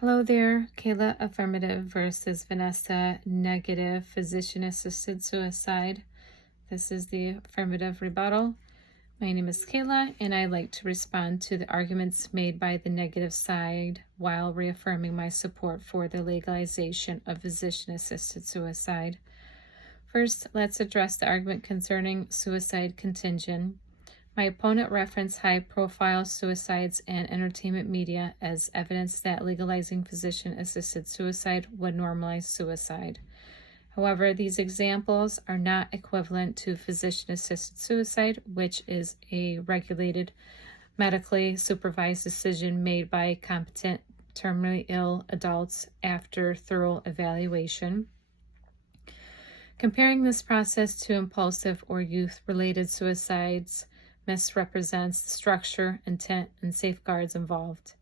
Hello there, Kayla affirmative versus Vanessa negative physician-assisted suicide. This is the affirmative rebuttal. My name is Kayla, and I like to respond to the arguments made by the negative side while reaffirming my support for the legalization of physician-assisted suicide. First, let's address the argument concerning suicide contagion. My opponent referenced high-profile suicides and entertainment media as evidence that legalizing physician-assisted suicide would normalize suicide. However, these examples are not equivalent to physician-assisted suicide, which is a regulated, medically supervised decision made by competent terminally ill adults after thorough evaluation. Comparing this process to impulsive or youth-related suicides misrepresents the structure, intent, and safeguards involved.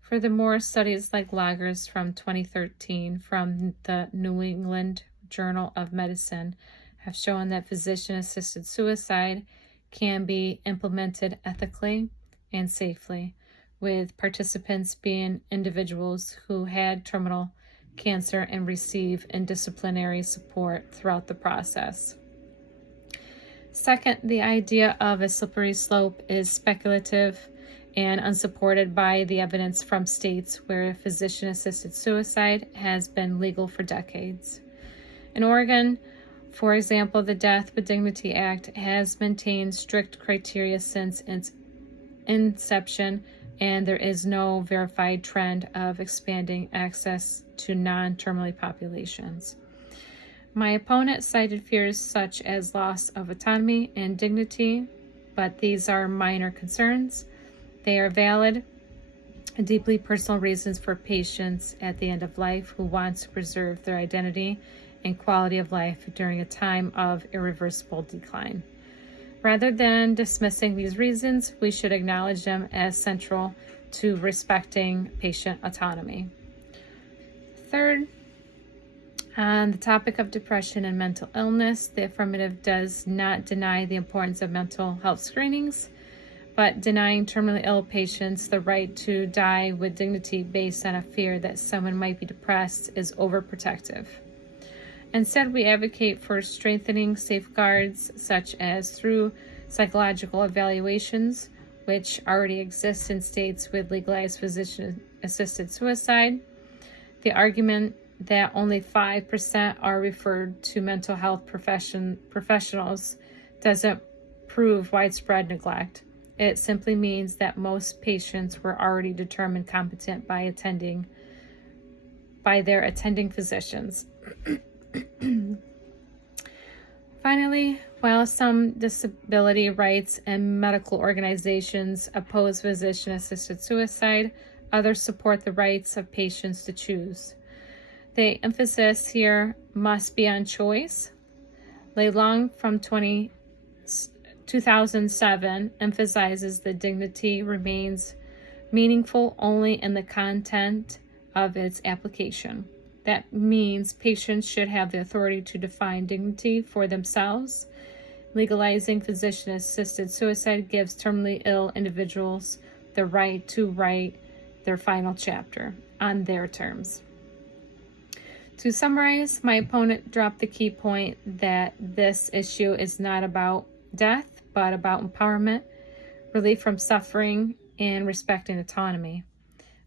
Furthermore, studies like Loggers from 2013 from the New England Journal of Medicine have shown that physician-assisted suicide can be implemented ethically and safely, with participants being individuals who had terminal cancer and receive interdisciplinary support throughout the process. Second, the idea of a slippery slope is speculative and unsupported by the evidence from states where physician-assisted suicide has been legal for decades. In Oregon, for example, the Death with Dignity Act has maintained strict criteria since its inception, and there is no verified trend of expanding access to non-terminally populations. My opponent cited fears such as loss of autonomy and dignity, but these are minor concerns. They are valid and deeply personal reasons for patients at the end of life who want to preserve their identity and quality of life during a time of irreversible decline. Rather than dismissing these reasons, we should acknowledge them as central to respecting patient autonomy. Third, on the topic of depression and mental illness, the affirmative does not deny the importance of mental health screenings, but denying terminally ill patients the right to die with dignity based on a fear that someone might be depressed is overprotective. Instead, we advocate for strengthening safeguards such as through psychological evaluations, which already exist in states with legalized physician-assisted suicide. The argument that only 5% are referred to mental health professionals doesn't prove widespread neglect. It simply means that most patients were already determined competent by their attending physicians. Finally, while some disability rights and medical organizations oppose physician-assisted suicide, others support the rights of patients to choose. The emphasis here must be on choice. Leilong from 2007 emphasizes that dignity remains meaningful only in the content of its application. That means patients should have the authority to define dignity for themselves. Legalizing physician-assisted suicide gives terminally ill individuals the right to write their final chapter on their terms. To summarize, my opponent dropped the key point that this issue is not about death, but about empowerment, relief from suffering, and respecting autonomy.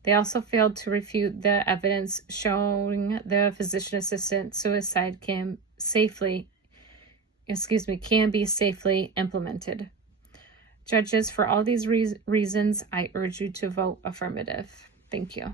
They also failed to refute the evidence showing the physician-assisted suicide can be safely implemented. Judges, for all these reasons, I urge you to vote affirmative. Thank you.